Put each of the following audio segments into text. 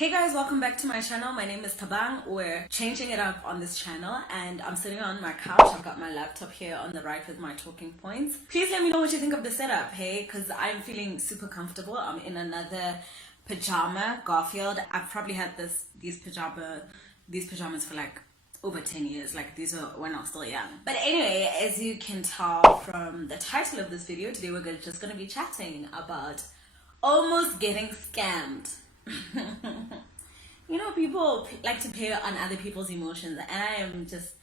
Hey guys, welcome back to my channel. My name is Tabang. We're changing it up on this channel and I'm sitting on my couch. I've got my laptop here on the right with my talking points. Please let me know what you think of the setup, hey? Because I'm feeling super comfortable. I'm in another pajama, Garfield. I've probably had these pajamas for like over 10 years. Like these were when I was still young. But anyway, as you can tell from the title of this video, today we're just going to be chatting about almost getting scammed. You know, people like to play on other people's emotions and I am just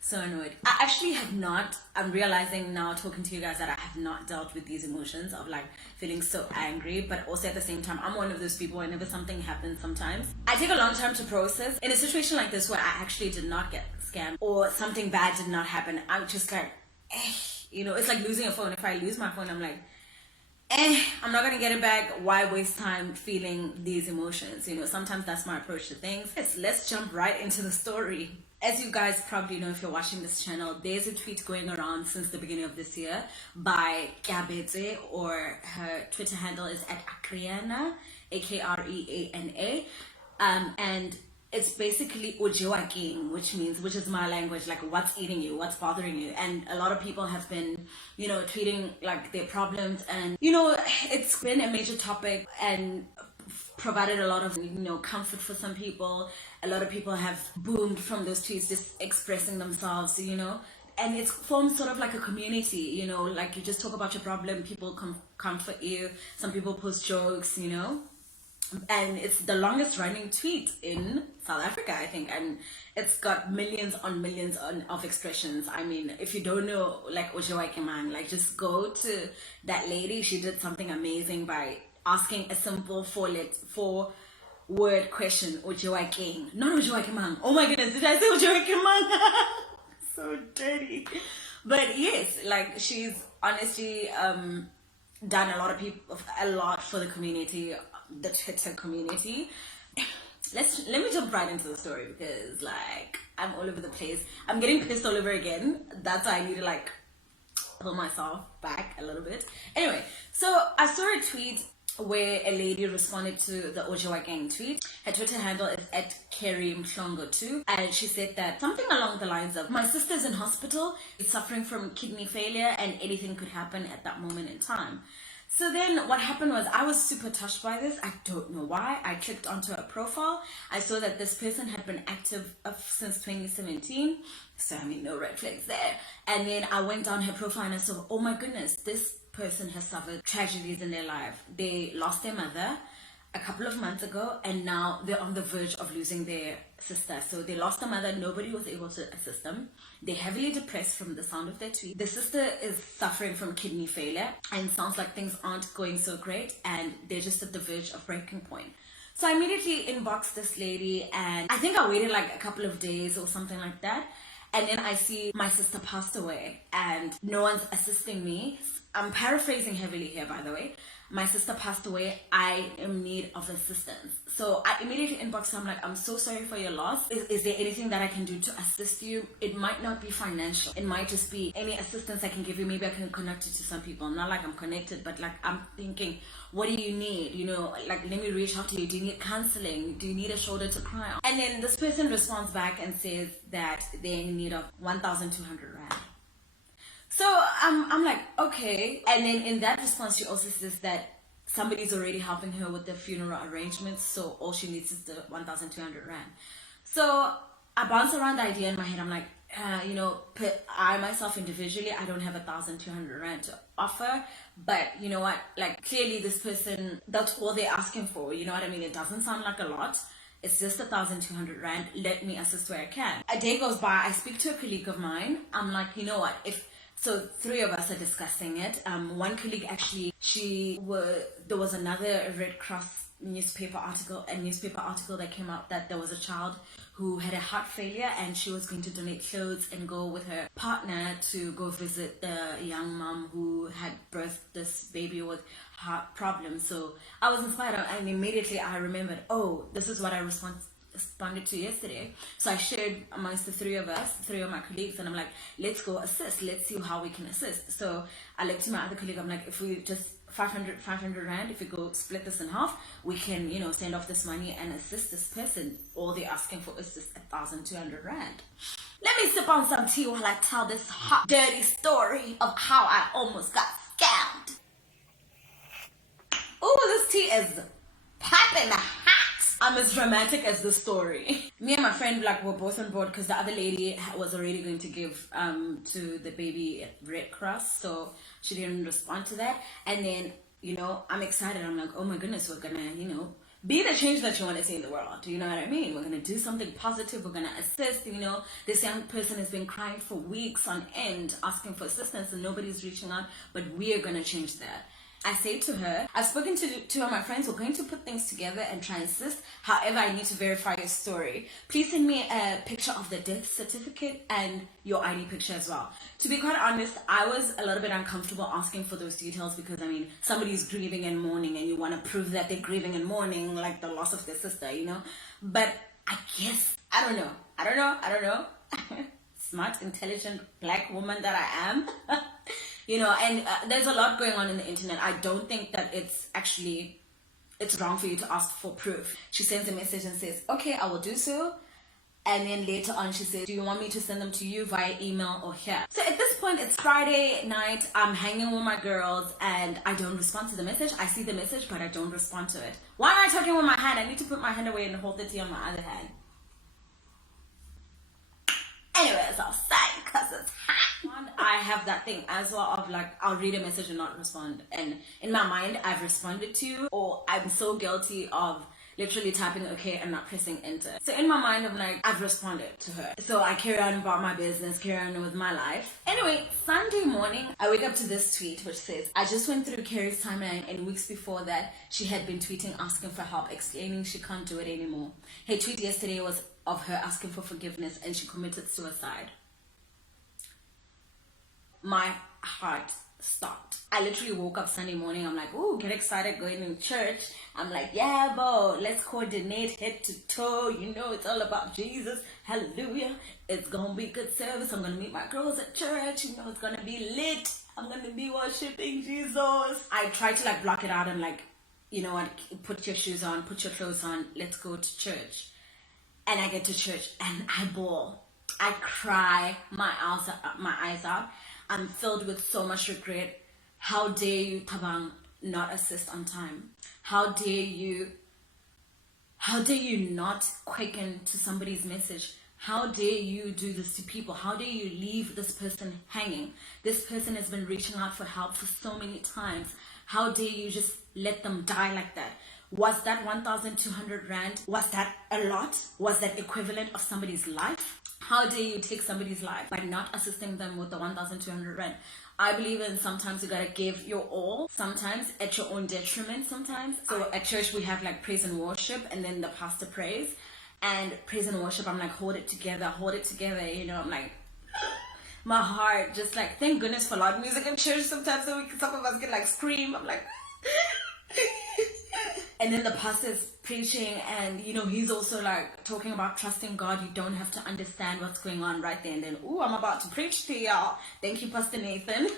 so annoyed. I actually have not, I'm realizing now talking to you guys that I have not dealt with these emotions of like feeling so angry, but also at the same time I'm one of those people whenever something happens sometimes I take a long time to process. In a situation like this where I actually did not get scammed or something bad did not happen, I'm just like you know, it's like losing a phone. If I lose my phone, I'm like I'm not gonna get it back. Why waste time feeling these emotions? You know, sometimes that's my approach to things. Let's jump right into the story. As you guys probably know if you're watching this channel, there's a tweet going around since the beginning of this year by Kabete, or her Twitter handle is @Akreana, Akreana, and it's basically Jewa, which is my language, like what's eating you, what's bothering you. And a lot of people have been, you know, tweeting like their problems, and you know, it's been a major topic and provided a lot of, you know, comfort for some people. A lot of people have boomed from those tweets, just expressing themselves, you know, and it's formed sort of like a community, you know, like you just talk about your problem, people comfort you, some people post jokes, you know. And it's the longest running tweet in South Africa, I think, and it's got millions on millions of expressions. I mean, if you don't know like Jewa, like just go to that lady. She did something amazing by asking a simple four-word question, Jewa, not Jewa. Oh my goodness, did I say Jewa? So dirty. But yes, like she's honestly done a lot for the community, the Twitter community. Let me jump right into the story because like I'm all over the place. I'm getting pissed all over again. That's why I need to like pull myself back a little bit. Anyway, so I saw a tweet where a lady responded to the Jewa tweet. Her Twitter handle is @KerimShlongo2, and she said that something along the lines of, my sister's in hospital, is suffering from kidney failure and anything could happen at that moment in time. So then what happened was I was super touched by this. I don't know why. I clicked onto her profile. I saw that this person had been active since 2017. So I mean, no red flags there. And then I went down her profile and I saw, oh my goodness, this person has suffered tragedies in their life. They lost their mother a couple of months ago and now they're on the verge of losing their sister. So they lost their mother, nobody was able to assist them. They're heavily depressed from the sound of their tweet. The sister is suffering from kidney failure and sounds like things aren't going so great and they're just at the verge of breaking point. So I immediately inboxed this lady and I think I waited like a couple of days or something like that. And then I see my sister passed away and no one's assisting me. I'm paraphrasing heavily here, by the way. My sister passed away. I am in need of assistance. So I immediately inboxed her. I'm like, I'm so sorry for your loss. Is there anything that I can do to assist you? It might not be financial. It might just be any assistance I can give you. Maybe I can connect you to some people. Not like I'm connected, but like I'm thinking, what do you need? You know, like let me reach out to you. Do you need counseling? Do you need a shoulder to cry on? And then this person responds back and says that they're in need of 1,200 rand. So I'm like, okay. And then in that response, she also says that somebody's already helping her with the funeral arrangements. So all she needs is the 1,200 rand. So I bounce around the idea in my head. I'm like, you know, I myself individually, I don't have 1,200 rand to offer. But you know what? Like clearly this person, that's all they're asking for. You know what I mean? It doesn't sound like a lot. It's just 1,200 rand. Let me assist where I can. A day goes by. I speak to a colleague of mine. I'm like, you know what? So three of us are discussing it. One colleague actually, there was another Red Cross newspaper article that came out that there was a child who had a heart failure and she was going to donate clothes and go with her partner to go visit the young mom who had birthed this baby with heart problems. So I was inspired and immediately I remembered, oh, this is what I responded to yesterday. So I shared amongst the three of my colleagues, and I'm like, let's go assist, let's see how we can assist. So I looked to my other colleague, I'm like, if we just 500 rand. If we go split this in half, we can, you know, send off this money and assist this person. All they're asking for is just 1,200 rand. Let me sip on some tea while I tell this hot, dirty story of how I almost got scammed. Oh, this tea is popping hot. I'm as dramatic as the story. Me and my friend like were both on board because the other lady was already going to give to the baby Red Cross, so she didn't respond to that. And then, you know, I'm excited. I'm like, oh my goodness, we're gonna, you know, be the change that you want to see in the world. You know what I mean? We're gonna do something positive. We're gonna assist. You know, this young person has been crying for weeks on end, asking for assistance, and nobody's reaching out. But we are gonna change that. I say to her, I've spoken to two of my friends. We're going to put things together and try and assist. However, I need to verify your story. Please send me a picture of the death certificate and your ID picture as well. To be quite honest, I was a little bit uncomfortable asking for those details because, I mean, somebody's grieving and mourning and you want to prove that they're grieving and mourning, like the loss of their sister, you know? But I guess, I don't know. Smart, intelligent black woman that I am. You know, and there's a lot going on in the internet. I don't think that it's wrong for you to ask for proof. She sends a message and says, okay, I will do so. And then later on she says, do you want me to send them to you via email or here? So at this point, it's Friday night. I'm hanging with my girls and I don't respond to the message. I see the message, but I don't respond to it. Why am I talking with my hand? I need to put my hand away and hold the tea on my other hand. Anyways, I'll say because it's hot. I have that thing as well of like, I'll read a message and not respond. And in my mind, I've responded to, or I'm so guilty of literally tapping okay and not pressing enter. So in my mind, I'm like, I've responded to her. So I carry on about my business, carry on with my life. Anyway, Sunday morning, I wake up to this tweet which says, I just went through Carrie's timeline and weeks before that, she had been tweeting asking for help, explaining she can't do it anymore. Her tweet yesterday was of her asking for forgiveness and she committed suicide. My heart stopped. I literally woke up Sunday morning. I'm like, ooh, get excited going to church. I'm like, yeah, bro, let's coordinate head to toe. You know, it's all about Jesus. Hallelujah. It's going to be good service. I'm going to meet my girls at church. You know, it's going to be lit. I'm going to be worshiping Jesus. I tried to like block it out and like, you know what, put your shoes on, put your clothes on. Let's go to church. And I get to church and I bawl. I cry my eyes out. I'm filled with so much regret. How dare you, Tabang, not assist on time? How dare you not quicken to somebody's message? How dare you do this to people? How dare you leave this person hanging? This person has been reaching out for help for so many times. How dare you just let them die like that? Was that 1,200 rand? Was that a lot? Was that equivalent of somebody's life? How dare you take somebody's life by not assisting them with the 1,200 rand? I believe in sometimes you gotta give your all, sometimes at your own detriment sometimes. So at church we have like praise and worship and then the pastor prays. And praise and worship, I'm like, hold it together, you know, I'm like, my heart just like, thank goodness for loud music in church sometimes so some of us can like scream. I'm like, and then the pastor's preaching and, you know, he's also like talking about trusting God. You don't have to understand what's going on right there and then. Ooh, I'm about to preach to y'all. Thank you, Pastor Nathan.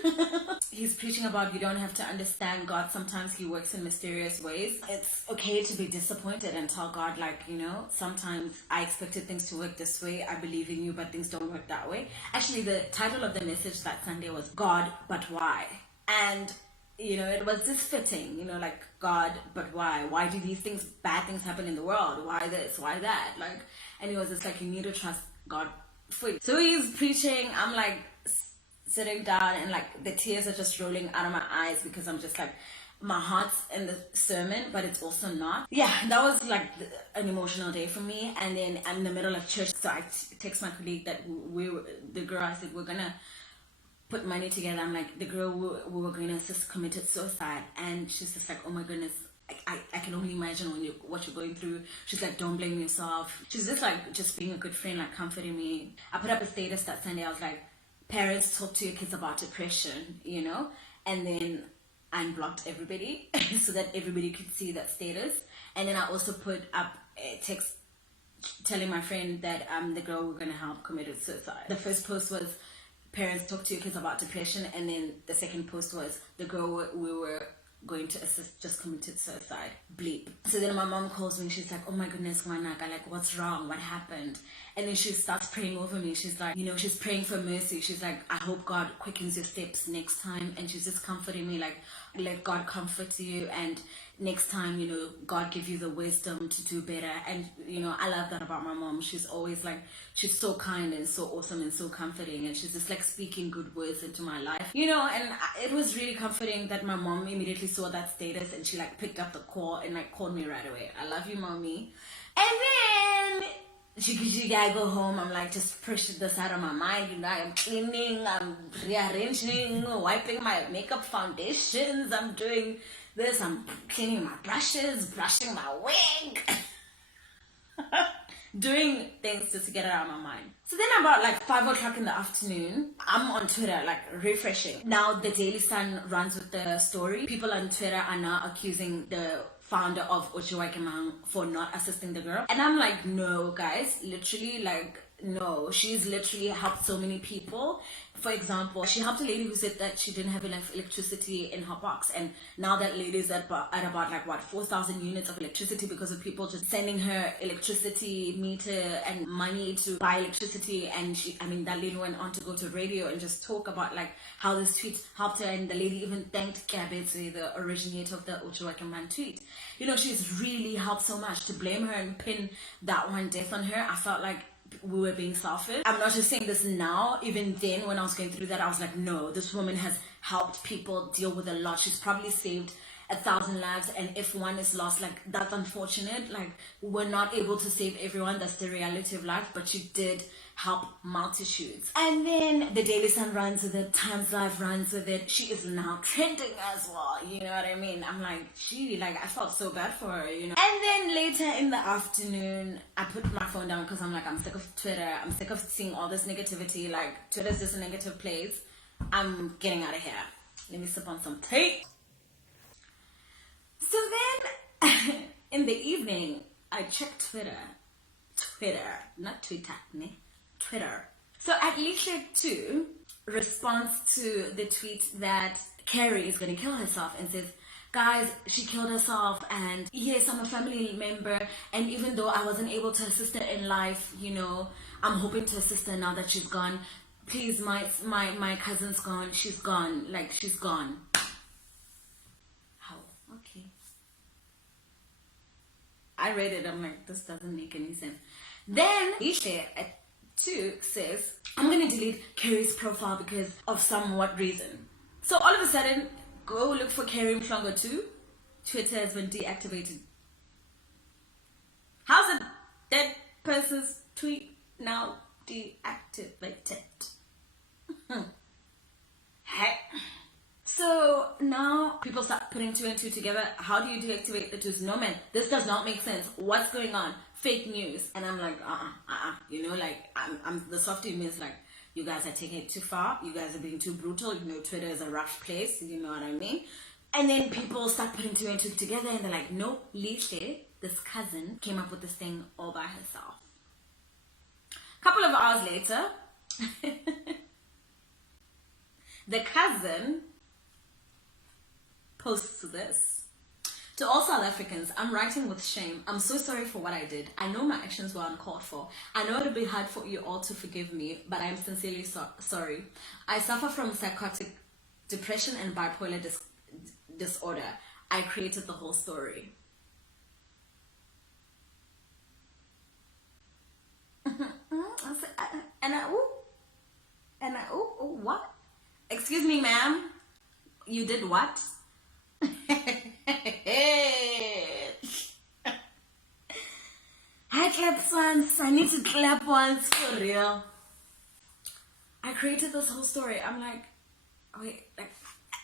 He's preaching about you don't have to understand God. Sometimes he works in mysterious ways. It's okay to be disappointed and tell God, like, you know, sometimes I expected things to work this way. I believe in you, but things don't work that way. Actually, the title of the message that Sunday was God, but why? And you know, it was just fitting, you know, like, God, but why? Why do these things, bad things happen in the world? Why this? Why that? Like, and it was just like, you need to trust God fully. So he's preaching, I'm like sitting down and like the tears are just rolling out of my eyes because I'm just like, my heart's in the sermon, but it's also not. Yeah, that was like an emotional day for me. And then I'm in the middle of church, so I text my colleague that the girl, I said, we're gonna put money together. I'm like, the girl we were going to assist committed suicide. And she's just like, oh my goodness, I can only imagine what you're going through. She's like, don't blame yourself. She's just like, just being a good friend, like comforting me. I put up a status that Sunday. I was like, parents, talk to your kids about depression, you know? And then I unblocked everybody so that everybody could see that status. And then I also put up a text telling my friend that the girl we're going to help committed suicide. The first post was, parents, talk to your kids about depression, and then the second post was the girl we were going to assist just committed suicide. Bleep. So then my mom calls me. She's like, oh my goodness, Wanaka, like, what's wrong? What happened? And then she starts praying over me. She's like, she's praying for mercy. She's like, I hope God quickens your steps next time. And she's just comforting me, like, let God comfort you. And next time, God give you the wisdom to do better. And, I love that about my mom. She's always like, she's so kind and so awesome and so comforting. And she's just like speaking good words into my life, and it was really comforting that my mom immediately saw that status and she like picked up the call and like called me right away. I love you, mommy. And then I go home. I'm like, just push this out of my mind. I'm cleaning, I'm rearranging, wiping my makeup foundations. I'm doing this. I'm cleaning my brushes, brushing my wig. Doing things just to get it out of my mind. So then about like 5 o'clock in the afternoon, I'm on Twitter, like refreshing. Now the Daily Sun runs with the story. People on Twitter are now accusing the founder of Jewa for not assisting the girl. And I'm like, no, guys, literally, like, no. She's literally helped so many people. For example, she helped a lady who said that she didn't have enough electricity in her box. And now that lady's at about like, what, 4,000 units of electricity because of people just sending her electricity meter and money to buy electricity. And that lady went on to go to radio and just talk about like how this tweet helped her. And the lady even thanked Kabetse, the originator of the Uchiwakeman tweet. She's really helped so much. To blame her and pin that one death on her, I felt like we were being selfish. I'm not just saying this now. Even then, when I was going through that, I was like, no, this woman has helped people deal with a lot. She's probably saved 1,000 lives, and if one is lost, like, that's unfortunate. Like, we're not able to save everyone. That's the reality of life, but she did help multitudes. And then the Daily Sun runs with it, Times Live runs with it. She is now trending as well, you know what I mean? I'm like, I felt so bad for her, And then later in the afternoon, I put my phone down because I'm like, I'm sick of Twitter. I'm sick of seeing all this negativity. Like, Twitter's just a negative place. I'm getting out of here. Let me sip on some tea. So then, in the evening, I checked Twitter, not Twitter, ne? Twitter. So at least 2 responds to the tweet that Carrie is going to kill herself and says, guys, she killed herself, and yes, I'm a family member, and even though I wasn't able to assist her in life, I'm hoping to assist her now that she's gone. Please, my cousin's gone. She's gone. Like, she's gone. I read it, I'm like, this doesn't make any sense. Then Ishe at 2 says, I'm gonna delete Carrie's profile because of somewhat reason. So all of a sudden, go look for Carrie Mhlongo 2. Twitter has been deactivated. How's a dead person's tweet now deactivated? Hey. So now people start putting 2 and 2 together. How do you deactivate the 2s? No, man, this does not make sense. What's going on? Fake news. And I'm like, I'm the softie means like, you guys are taking it too far. You guys are being too brutal. Twitter is a rough place. You know what I mean? And then people start putting 2 and 2 together and they're like, no, Lishe, this cousin, came up with this thing all by herself. A couple of hours later, the cousin posts this. To all South Africans, I'm writing with shame. I'm so sorry for what I did. I know my actions were uncalled for. I know it'll be hard for you all to forgive me, but I'm sincerely sorry. I suffer from psychotic depression and bipolar disorder. I created the whole story. What? Excuse me, ma'am. You did what? I clapped once. I need to clap once for real. I created this whole story. I'm like, wait, like,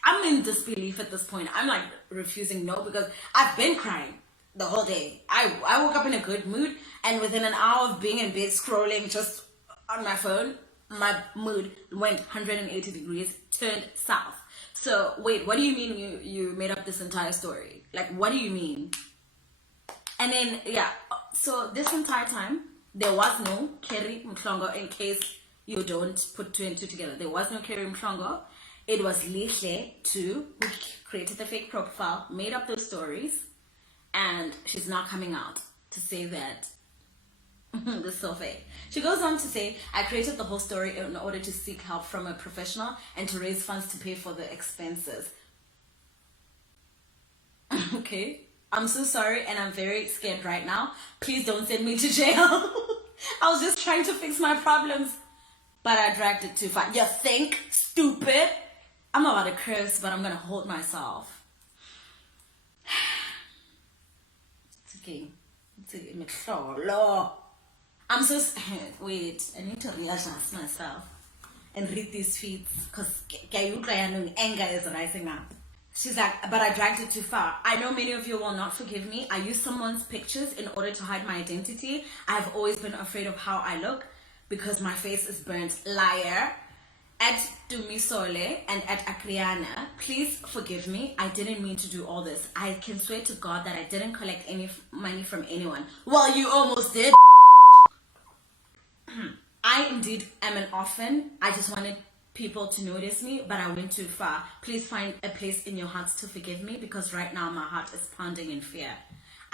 I'm in disbelief at this point. I'm like refusing no because I've been crying the whole day. I woke up in a good mood, and within an hour of being in bed scrolling just on my phone, my mood went 180 degrees, turned south. So wait, what do you mean you made up this entire story? Like, what do you mean? And then, yeah, so this entire time, there was no Carrie Mhlongo, in case you don't put 2 and 2 together. There was no Carrie Mhlongo. It was Lihle too who created the fake profile, made up those stories, and she's not coming out to say that this is so fake. She goes on to say, I created the whole story in order to seek help from a professional and to raise funds to pay for the expenses. Okay, I'm so sorry and I'm very scared right now. Please don't send me to jail. I was just trying to fix my problems, but I dragged it too far. You think, stupid? I'm about to curse, but I'm gonna hold myself. It's okay. It's okay. I'm so wait. I need to readjust myself and read these tweets because anger is rising up. She's like, but I dragged it too far. I know many of you will not forgive me. I used someone's pictures in order to hide my identity. I've always been afraid of how I look because my face is burnt. Liar. At Dumisole and at Akriana, please forgive me. I didn't mean to do all this. I can swear to God that I didn't collect any money from anyone. Well, you almost did. I indeed am an orphan. I just wanted people to notice me, but I went too far. Please find a place in your hearts to forgive me because right now my heart is pounding in fear.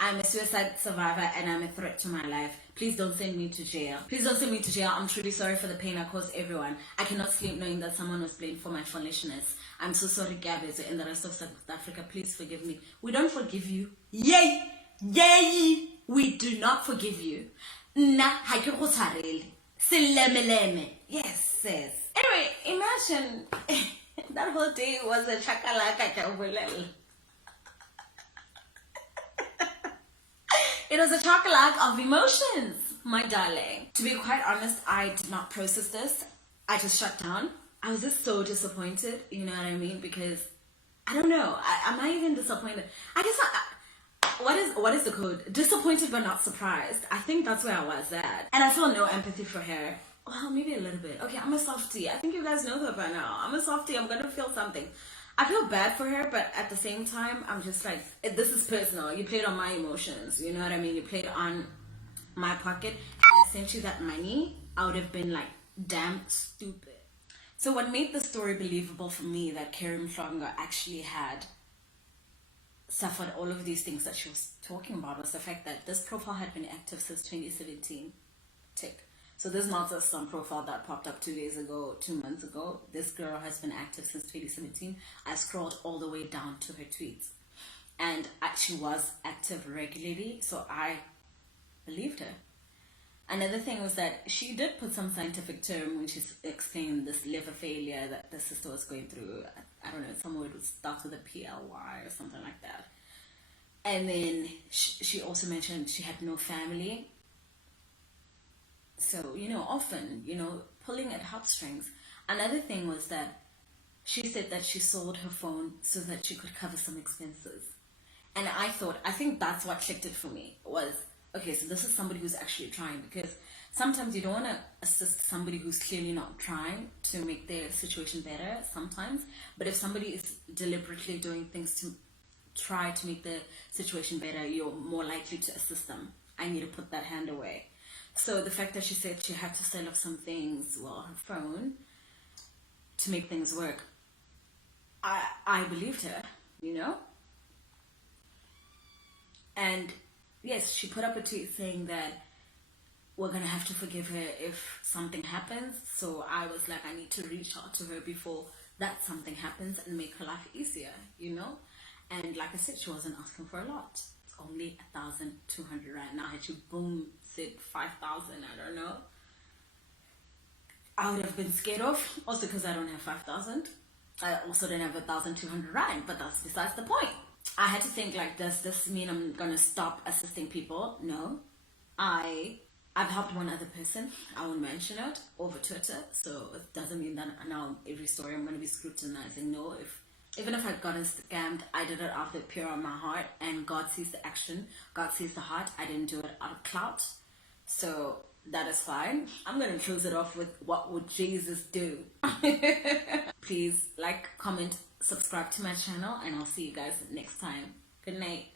I'm a suicide survivor and I'm a threat to my life. Please don't send me to jail. Please don't send me to jail. I'm truly sorry for the pain I caused everyone. I cannot sleep knowing that someone was blamed for my foolishness. I'm so sorry, Gabby, and the rest of South Africa. Please forgive me. We don't forgive you. Yay! Yay! We do not forgive you. Na Yes, sis. Anyway, imagine that whole day was a chakalaka. It was a chocolate of emotions, my darling. To be quite honest, I did not process this. I just shut down. I was just so disappointed, you know what I mean? Because, I don't know, am I even disappointed? I guess, what is the code? Disappointed but not surprised. I think that's where I was at. And I feel no empathy for her. Well, maybe a little bit. Okay, I'm a softie. I think you guys know that by now. I'm a softie. I'm gonna feel something. I feel bad for her, but at the same time, I'm just like, this is personal. You played on my emotions. You know what I mean? You played on my pocket. And I sent you that money. I would have been like, damn stupid. So what made the story believable for me that Kerry Mhlongo actually had suffered all of these things that she was talking about was the fact that this profile had been active since 2017. Tick. So this is not just some profile that popped up 2 days ago, 2 months ago. This girl has been active since 2017. I scrolled all the way down to her tweets. And she was active regularly, so I believed her. Another thing was that she did put some scientific term when she explained this liver failure that the sister was going through. I don't know, somewhere it would start with a PLY or something like that. And then she also mentioned she had no family. So, you know, often, you know, pulling at heartstrings. Another thing was that she said that she sold her phone so that she could cover some expenses. And I think that's what clicked it for me was, okay, so this is somebody who's actually trying, because sometimes you don't want to assist somebody who's clearly not trying to make their situation better sometimes. But if somebody is deliberately doing things to try to make the situation better, you're more likely to assist them. I need to put that hand away. So the fact that she said she had to sell off some things, well, her phone, to make things work, I believed her, you know? And yes, she put up a tweet saying that we're going to have to forgive her if something happens. So I was like, I need to reach out to her before that something happens and make her life easier, you know? And like I said, she wasn't asking for a lot. It's only 1,200 right now. Had she boom said 5,000, I don't know, I would have been scared off. Also because I don't have 5,000. I also don't have 1,200 rand, but that's besides the point. I had to think like, does this mean I'm gonna stop assisting people? No. I've helped one other person. I won't mention it over Twitter, so it doesn't mean that now every story I'm gonna be scrutinizing. No, even if I'd gotten scammed, I did it out of the pure of my heart, and God sees the action, God sees the heart. I didn't do it out of clout, so that is fine. I'm gonna close it off with, what would Jesus do? Please like, comment, subscribe to my channel, and I'll see you guys next time. Good night.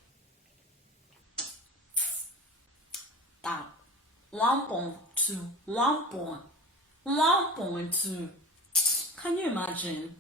1.2 1.2. Can you imagine?